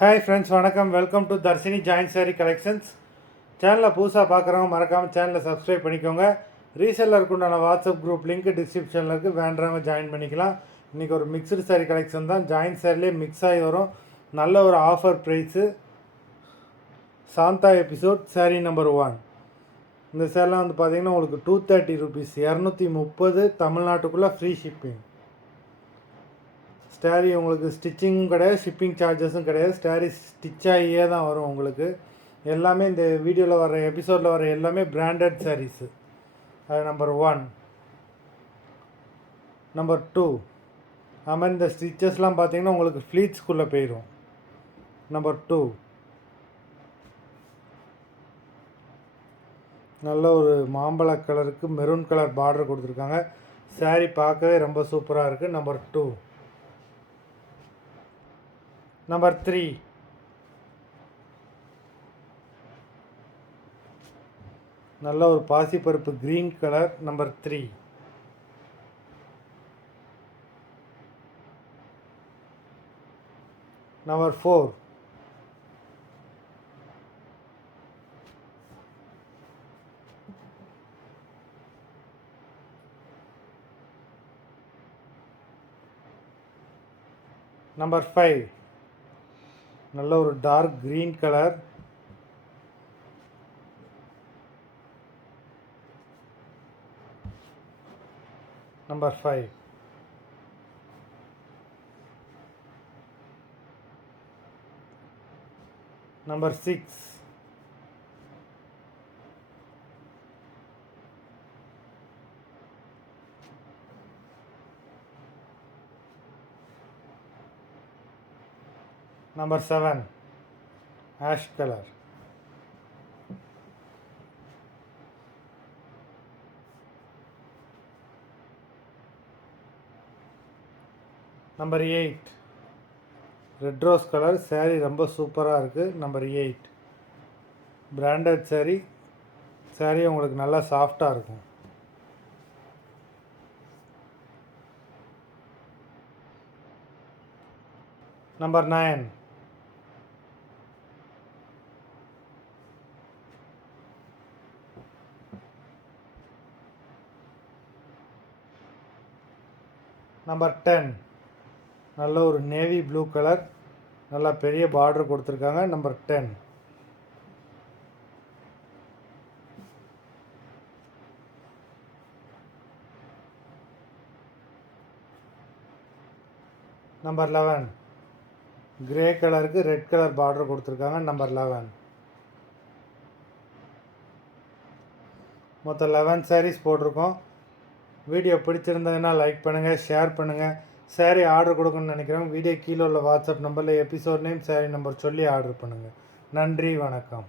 Hi friends, வணக்கம். Welcome to Dharshini joint sari collections. சேனலை புதுசாக பார்க்குறவங்க மறக்காமல் சேனலை சப்ஸ்கிரைப் பண்ணிக்கோங்க. ரீசெல்லருக்கு உண்டான வாட்ஸ்அப் குரூப் லிங்க் டிஸ்கிரிப்ஷனில் இருக்குது, வேண்டுறவங்க ஜாயின் பண்ணிக்கலாம். இன்றைக்கி ஒரு மிக்சடு சாரி கலெக்ஷன் தான். ஜாயின்ட் சாரிலே மிக்ஸ் ஆகி வரும். நல்ல ஒரு ஆஃபர் ப்ரைஸு. சாந்தா எபிசோட் சாரி நம்பர் 1. இந்த சேரீலாம் வந்து பார்த்திங்கன்னா உங்களுக்கு 230 rupees, 230 தமிழ்நாட்டுக்குள்ளே ஃப்ரீ ஷிப்பிங். ஸ்டாரி உங்களுக்கு ஸ்டிச்சிங்கும் கிடையாது, ஷிப்பிங் சார்ஜஸும் கிடையாது. ஸ்டாரி ஸ்டிச்சாகியே தான் வரும் உங்களுக்கு. எல்லாமே இந்த வீடியோவில் வர எபிசோடில் வர எல்லாமே பிராண்டட் சாரீஸு. அது நம்பர் 1. நம்பர் 2, அதுமாதிரி இந்த ஸ்டிச்சஸ்லாம் பார்த்தீங்கன்னா உங்களுக்கு ஃப்ளீட்ஸ்குள்ளே போயிடும். நம்பர் 2, நல்ல ஒரு மாம்பழ கலருக்கு மெரூன் கலர் பார்டர் கொடுத்துருக்காங்க. சாரீ பார்க்கவே ரொம்ப சூப்பராக இருக்குது. நம்பர் 2. நம்பர் 3, நல்ல ஒரு பாசிப்பருப்பு green colour. Number 3. Number 4, number 5, நல்ல ஒரு dark green colour. Number 5. Number 6, number 7, ash colour. Number 8, red rose colour. Sari ரொம்ப சூப்பராக இருக்குது. Number 8, branded sari. சாரீ உங்களுக்கு நல்லா சாஃப்டாக இருக்கும். நம்பர் 9, நம்பர் 10, நல்ல ஒரு நேவி ப்ளூ கலர், நல்லா பெரிய பார்டர் கொடுத்துருக்காங்க. நம்பர் 10. நம்பர் 11, கிரே கலருக்கு ரெட் கலர் பார்டர் கொடுத்துருக்காங்க. நம்பர் 11. மொத்தம் 11 சாரீஸ் போட்டிருக்கோம். வீடியோ பிடிச்சிருந்ததுன்னா லைக் பண்ணுங்கள், ஷேர் பண்ணுங்கள். சாரீ ஆர்டர் கொடுக்கணும்னு நினைக்கிறவங்க வீடியோ கீழே உள்ள வாட்ஸ்அப் நம்பரில் எபிசோட் நேம், சாரீ நம்பர் சொல்லி ஆர்டர் பண்ணுங்கள். நன்றி, வணக்கம்.